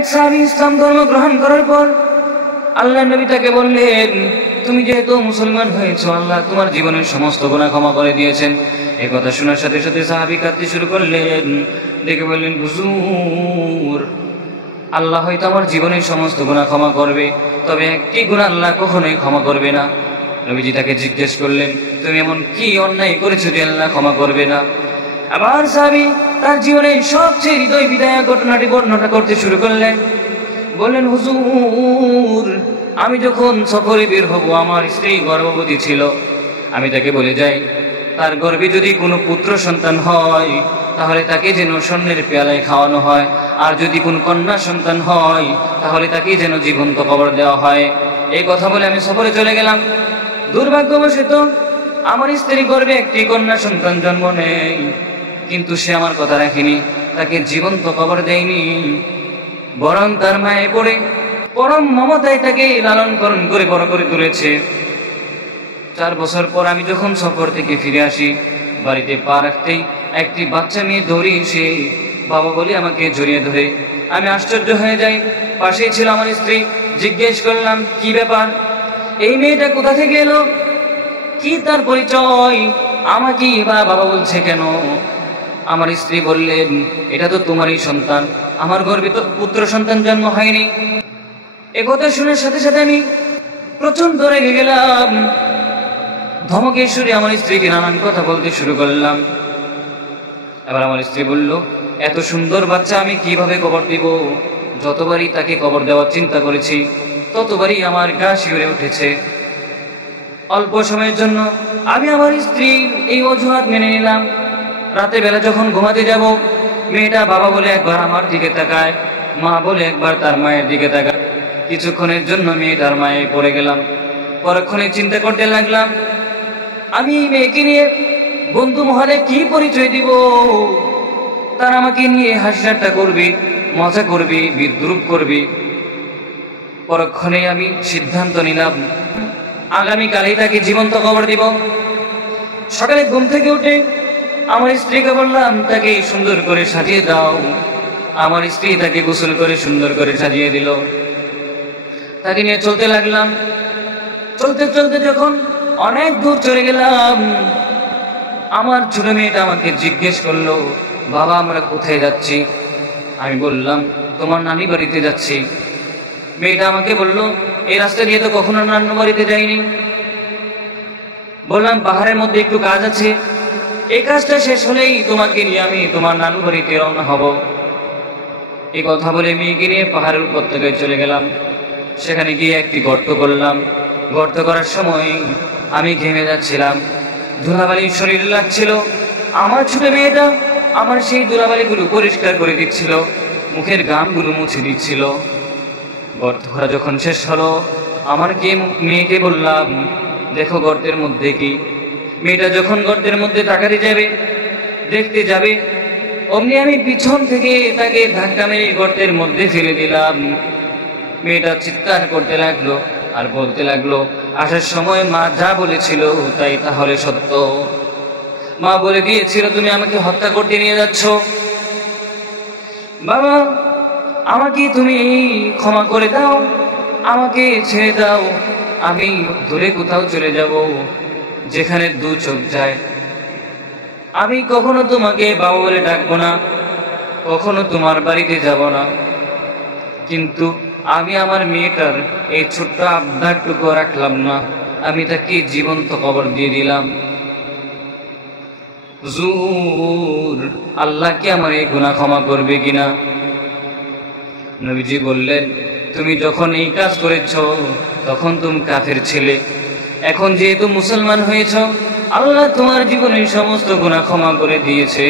এক সাহাবী ইসলাম ধর্ম গ্রহণ করার পর আল্লাহর নবী তাকে বললেন, তুমি যেহেতু মুসলমান হয়েছো, আল্লাহ তোমার জীবনের সমস্ত গুনাহ ক্ষমা করে দিয়েছেন। এই কথা শোনার সাথে সাথে সাহাবী কাঁদতে শুরু করলেন। ডেকে বললেন, হুজুর, আল্লাহ হয়তো আমার জীবনের সমস্ত গুনাহ ক্ষমা করবে, তবে একটি গুনাহ আল্লাহ কখনোই ক্ষমা করবে না। নবীজি তাকে জিজ্ঞেস করলেন, তুমি এমন কি অন্যায় করেছো যে আল্লাহ ক্ষমা করবে না? আবার সাহাবী তার জীবনের সবচেয়ে হৃদয় বিদায়ক ঘটনাটি বর্ণনা করতে শুরু করলেন। বললেন, হুজুর, আমি যখন সফরে বের হব, আমার স্ত্রী গর্ভবতী ছিল। আমি তাকে বলে যাই, তার গর্ভে যদি কোনো পুত্র সন্তান হয় তাহলে তাকে যেন স্বর্ণের পেয়ালায় খাওয়ানো হয়, আর যদি কোনো কন্যা সন্তান হয় তাহলে তাকে যেন জীবন্ত কবর দেওয়া হয়। এই কথা বলে আমি সফরে চলে গেলাম। দুর্ভাগ্যবশত আমার স্ত্রী গর্ভে একটি কন্যা সন্তান জন্ম নেয়, কিন্তু সে আমার কথা রাখেনি, তাকে জীবন্ত কবর দেয়নি, বরং তার মায়ে পড়ে পরম মমতায় তাকে লালন পালন করে বড় করে তুলেছে। 4 বছর পর আমি যখন সফর থেকে ফিরে আসি, বাড়িতে পা রাখতেই একটি বাচ্চা মেয়ে দৌড়ে এসে বাবা বলে আমাকে জড়িয়ে ধরে। আমি আশ্চর্য হয়ে যাই। পাশেই ছিল আমার স্ত্রী। জিজ্ঞেস করলাম, কি ব্যাপার? এই মেয়েটা কোথা থেকে এলো? কি তার পরিচয়? আমাকে বাবা বলছে কেন? আমার স্ত্রী বললেন, এটা তো তোমারই সন্তান, আমার গর্ভে তো পুত্র সন্তান জন্ম হয়নি। একথা শুনে সাথে সাথে আমি প্রচন্ড রেগে গেলাম। ধমকে সুরে আমার স্ত্রীকে নানান কথা বলতে শুরু করলাম। এবার আমার স্ত্রী বলল, এত সুন্দর বাচ্চা আমি কিভাবে কবর দিব? যতবারই তাকে কবর দেওয়ার চিন্তা করেছি, ততবারই আমার গা শিউরে উঠেছে। অল্প সময়ের জন্য আমি আমার স্ত্রীর এই অজুহাত মেনে নিলাম। রাতে বেলা যখন ঘুমাতে যাব, মেয়েটা বাবা বলে একবার আমার দিকে তাকায়, মা বলে একবার তার মায়ের দিকে তাকায়। কিছুক্ষণের জন্য মেয়েটার মায়ে পড়ে গেলাম। পরক্ষণে চিন্তা করতে লাগলাম, আমি এই মেয়েকে নিয়ে বন্ধু মহলে কি পরিচয় দিব? তারা আমাকে নিয়ে হাসি ঠাট্টা করবে, মজা করবে, বিদ্রুপ করবে। পরক্ষণে আমি সিদ্ধান্ত নিলাম, আগামীকালই তাকে জীবন্ত কবর দিব। সকালে ঘুম থেকে উঠে আমার স্ত্রীকে বললাম, তাকে সুন্দর করে সাজিয়ে দাও। আমার স্ত্রী তাকে গোসল করে সুন্দর করে সাজিয়ে দিল। তাকে নিয়ে চলতে লাগলাম। চলতে চলতে যখন অনেক দূর চলে গেলাম, আমার ছোট মেয়েটা আমাকে জিজ্ঞেস করলো, বাবা আমরা কোথায় যাচ্ছি? আমি বললাম, তোমার নানি বাড়িতে যাচ্ছি। মেয়েটা আমাকে বললো, এই রাস্তা দিয়ে তো কখনো নানু বাড়িতে যাইনি। বললাম, পাহাড়ের মধ্যে একটু কাজ আছে, এই কাজটা শেষ হলেই তোমাকে নিয়ে আমি তোমার নানু বাড়িতে রওনা হব। এই কথা বলে মেয়েকে নিয়ে পাহাড়ের উপত্যকায় চলে গেলাম। সেখানে গিয়ে একটি গর্ত করলাম। গর্ত করার সময় আমি ঘেমে যাচ্ছিলাম, ধুলাবালি শরীরে লাগছিল। আমার ছোট মেয়েটা আমার সেই ধুলাবালিগুলো পরিষ্কার করে দিচ্ছিল, মুখের ঘামগুলো মুছে দিচ্ছিল। গর্ত করা যখন শেষ হলো, মেয়েকে বললাম, দেখো গর্তের মধ্যে কি। মেয়েটা যখন গর্তের মধ্যে তাকাতে যাবে, দেখতে যাবে, অমনি আমি পিছন থেকে তাকে ধাক্কা মেরে গর্তের মধ্যে ফেলে দিলাম। মেয়েটা চিৎকার করতে লাগলো আর বলতে লাগলো, আসার সময় মা যা বলেছিল তাই তাহলে সত্য। মা বলে দিয়েছিল তুমি আমাকে হত্যা করতে নিয়ে যাচ্ছ। বাবা, আমাকে তুমি ক্ষমা করে দাও, আমাকে ছেড়ে দাও। আমি দূরে কোথাও চলে যাব, যেখানে 2 চোখ যায়। আমি কখনো তোমাকে বাবা বলে ডাকবো না, কখনো তোমার বাড়িতে যাব না। কিন্তু আমি আমার মেয়েটার এই ছোট্ট আবদারটুকু রাখলাম না, আমি তাকে জীবন্ত কবর দিয়ে দিলাম। হুজুর, আল্লাহ কি আমার এই গুনাহ ক্ষমা করবে কিনা? নবীজি বললেন, তুমি যখন এই কাজ করেছ তখন তুমি কাফের ছিলে, এখন যেহেতু মুসলমান হয়েছ, আল্লাহ তোমার জীবনের সমস্ত গুনাহ ক্ষমা করে দিয়েছে।